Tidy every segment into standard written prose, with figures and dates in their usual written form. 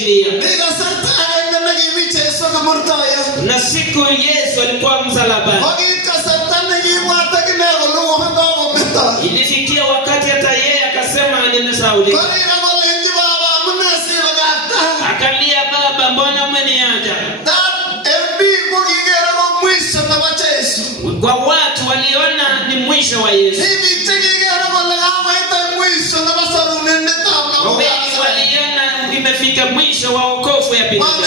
kuachilia. Na siku Yesu alikuwa msalabani, ilifikia wakati hata yeye akasema nimesaulika. Akalia, Baba, mbona umeniacha? Kwa watu waliona ni mwisho wa Yesu. Waliona imefika mwisho wa wokovu ya binadamu.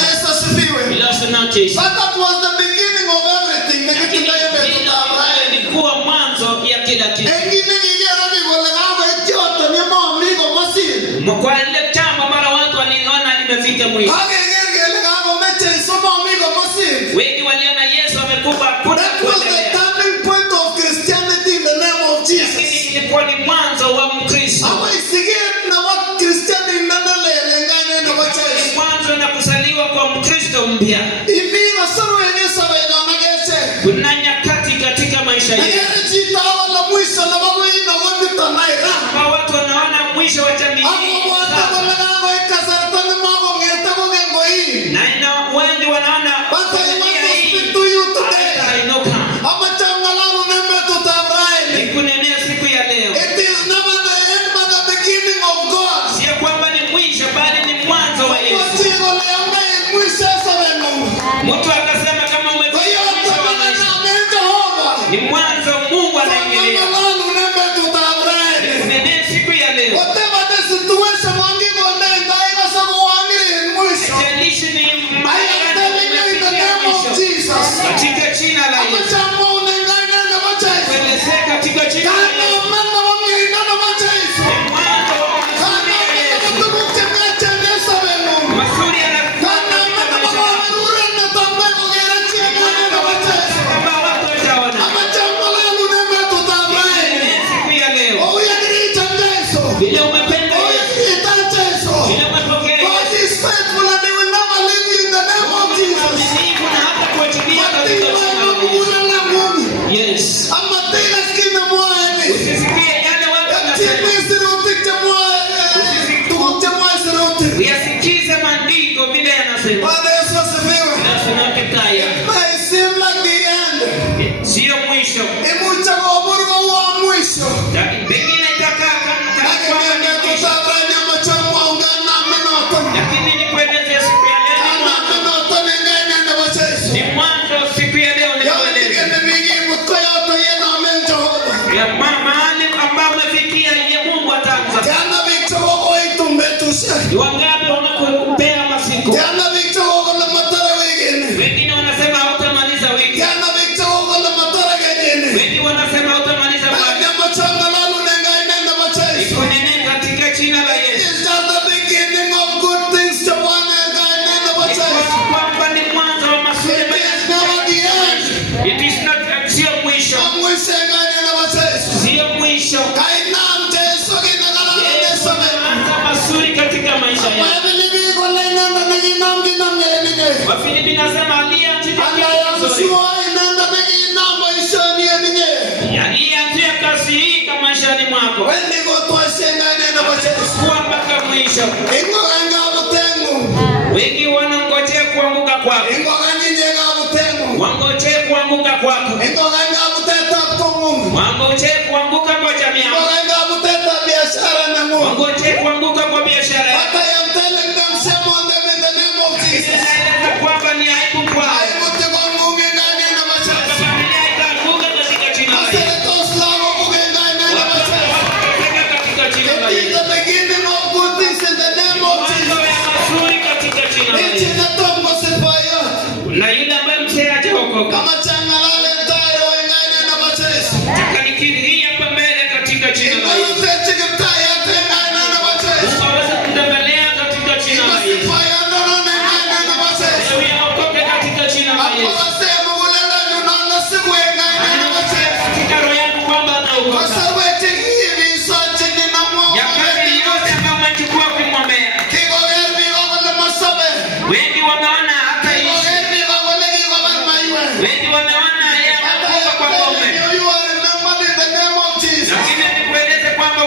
Ilikuwa mwanzo ya kila kitu. Kwa ile chama mara watu waliona imefika mwisho. Wengi waliona Yesu amekufa kuna kuendelea. Lakini ilikuwa ni mwanzo wa Mkristo. Ni mwanzo na kusaliwa kwa Mkristo mpya. Kuna nyakati katika maisha yetu kama watu wanaona mwisho wa jamii na wengi wanaona siku ya leo sio kwamba ni mwisho, bali ni mwanzo wa Yesu. Mtu akasema kama umefika mwisho wa maisha, ni mwanzo Mungu anaingilia. Ni siku ya leo katika jina la Yesu. Kuelezea katika jina la Yesu. Yasikize maandiko vile yanasema. Sio mwisho. Pengine itakaa lakini ni kuelezea siku ya leo ni mwanzo. Siku ya leo ni kuelezea mahali ambao umefikia ye Mungu ataanza. Wangapi wanakupea masiku? Wengine wanasema hautamaliza wiki. Wengine wanasema hautamaliza mwaka. Ikunene katika jina la Yesu. Kwamba ni mwanzo wa mazuri. It is not sio mwisho. Sio mwisho. Katika maisha yako. Wafilipi nasema aliyeanzia kazi hii kama maishani mwako kuwa mpaka mwisho. Wengi wanangojea kuanguka kwako. Wangojea kuanguka kwako. Wangojea kuanguka kwa jamii yako. Wangojea kuanguka kwa biashara yako. Kwamba ni aibu kwao. Na yule ambaye mzee hajaokoka takanikiria hapa mbele katika jina la Yesu. Usaweze kutembelea katika jina la Yesu. Leo yaokoke katika jina la Yesu. Katika roho yangu kwamba anaokoka. Yakati yote ambayo umechukua kumwombea. Wengi wameona hata hiyo. Wengi wameona yeye anakufa kwa ngome. Lakini nikueleze kwamba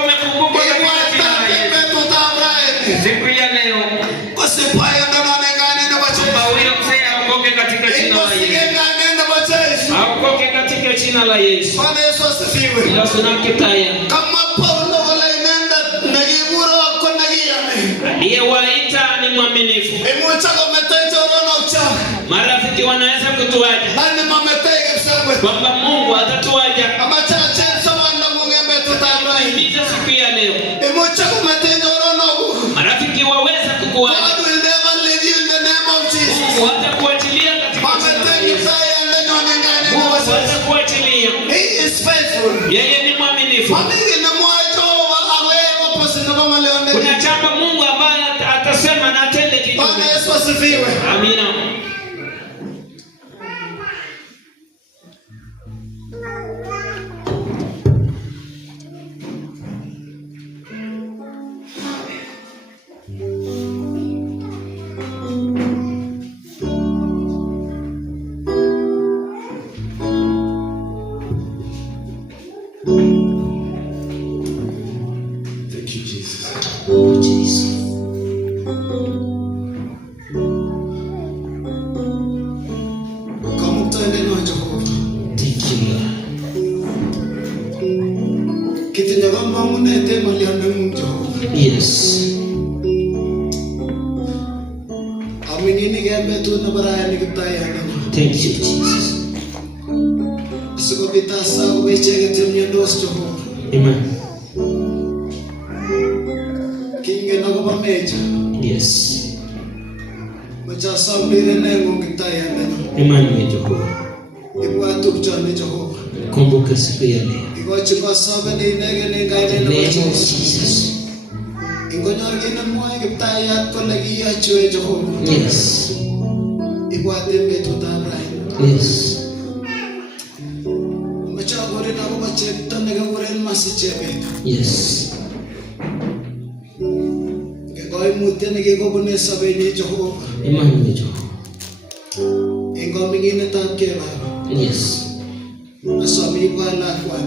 jina la Yesu. Bwana Yesu asifiwe. Ila sunakitaya. Kama Paulo wala inenda nagiburo wako nagiyame. Aliyewaita ni mwaminifu. Imuchago metaito rono ucha. Marafiki wanaweza kutuaja. Nani mametege msangwe. Kwamba Mungu atatuaja. Amachache sawanda mungeme tutabai. Imiza siku ya leo. Imuchago metaito rono. Marafiki waweza kukuaja. God will never leave you in the name of Jesus. Mungu hatakuachilia katika jina la Yesu. Mungu hatakuachilia. He is faithful. Yeye ni mwaminifu. Kuna jambo Mungu ambaye atasema na atende kinyume. Bwana Yesu asifiwe. Amina. Thank you, Jesus. Oh, Jesus. Kama mtaende na Jehova. Thank you, Lord. Kitinyo kama munete maliane mu Jehova. Yes. Aminini gembe tu na baraya ni kitaya ni. Thank you, Jesus. Siko bitasa ubechege temye dos Jehova. Amen. Kinge na kwa meja. Yes. Macha sabire nengo kitaya ni. Amen, Jehova. Ibwa tupchane Jehova. Kumbuka siku ya leo. Igochi kwa sabe ni nege ni ngaine na Name of Jesus. Jesus. Ingonyo gina mwa kitaya ko lagi achwe Jehova. Yes. Ibwa tembe tu tabrai. Yes. Macha gore na ko bache tanne ga gore masichebe. Yes. Koi mutene ke ko bune sabe ni Jehova. Amen, Jehova. Ingo mingine tapke ba. Yes. Asami kwa la kwa